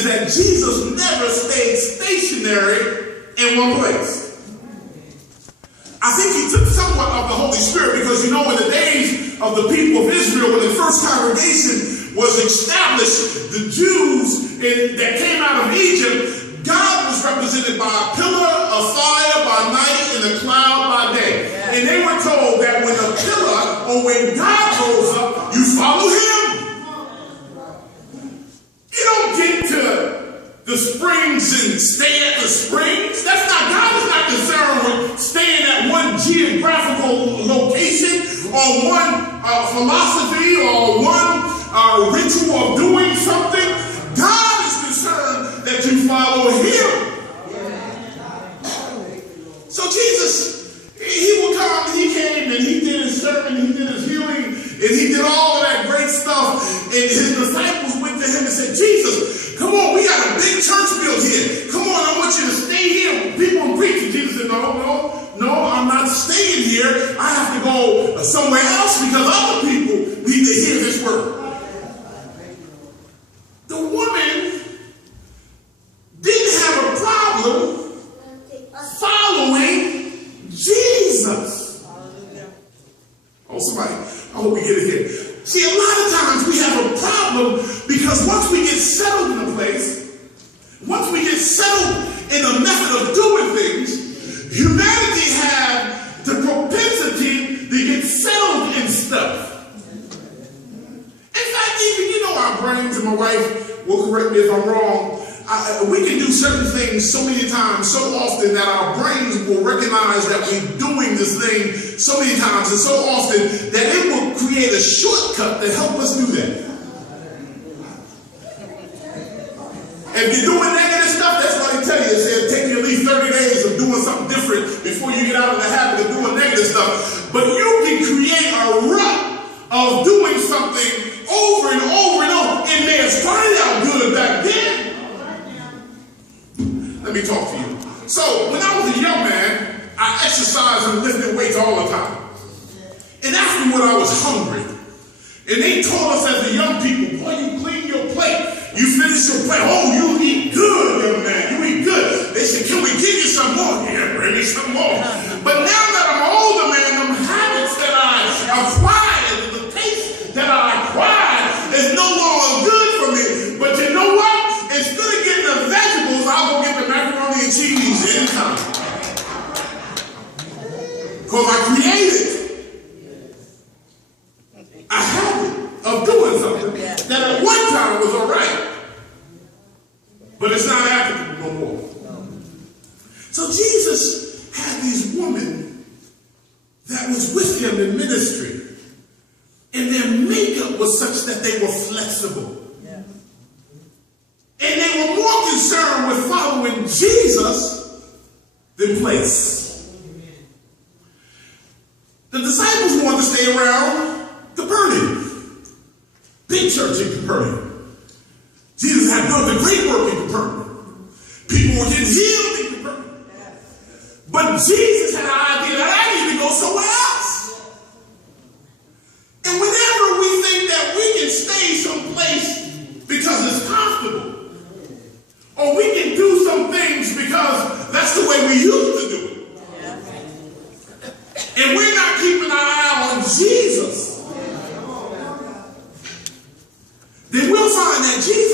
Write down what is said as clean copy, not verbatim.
is that Jesus never stayed stationary in one place. I think he took somewhat of the Holy Spirit because, you know, in the days of the people of Israel, when the first congregation was established, the Jews that came out of Egypt, God was represented by a pillar of fire by night and a cloud by day. Yeah. And they were told that when a pillar or when God rose up, you follow him. You don't get to the springs and stay at the springs. That's not, God is not concerned with staying at one geographical location or one philosophy or one ritual of doing something. God is concerned that you follow him. So Jesus, he will come, and he came and he did his sermon, he did his healing, and he did all of that great stuff. And his disciples went to him and said, Jesus, come on, we got a big church built here. Come on, I want you to stay here. People are preaching. Jesus said, no, I'm not staying here. I have to go somewhere else because other people need to hear this word. The woman didn't have a problem following Jesus. Oh, somebody, I hope we get it here. See, a lot of times we have a problem because once we get settled in a place, once we get settled in the method of doing things, humanity have the propensity to get settled in stuff. In fact, even, you know, our brains, and my wife will correct me if I'm wrong, we can do certain things so many times, so often, that our brains will recognize that we're doing this thing so many times and so often that it will create a shortcut to help us do that. If you're doing negative stuff, that's why they tell you, it'll take you at least 30 days of doing something different before you get out of the habit of doing negative stuff. But you can create a rut of doing something over and over and over. It may have started out good back then. Let me talk to you. So, when I was a young man, I exercised and lifted weights all the time. And afterward, I was hungry. And they told us as the young people, boy, you clean your plate. You finish your plate. Oh, you eat good, young man. You eat good. They said, can we give you some more? Yeah, bring me some more. But now that I'm older, man, them habits that I acquired, the taste that I acquired is no longer good for me. But you know what? Instead of getting the vegetables, I'll go get the macaroni and cheese anytime. Because I created a habit of doing something that at one time was all right. But it's not applicable no more. So Jesus had these women that was with him in ministry. And their makeup was such that they were flexible. And they were more concerned with following Jesus than place. The disciples wanted to stay around Capernaum. Big church in Capernaum. Jesus had done the great work in Capernaum. People were getting healed in Capernaum. But Jesus had an idea that I need to go somewhere else. And whenever we think that we can stay someplace because it's comfortable, or we can do some things because that's the way we used to do it, and we're not keeping our eye on Jesus, then we'll find that Jesus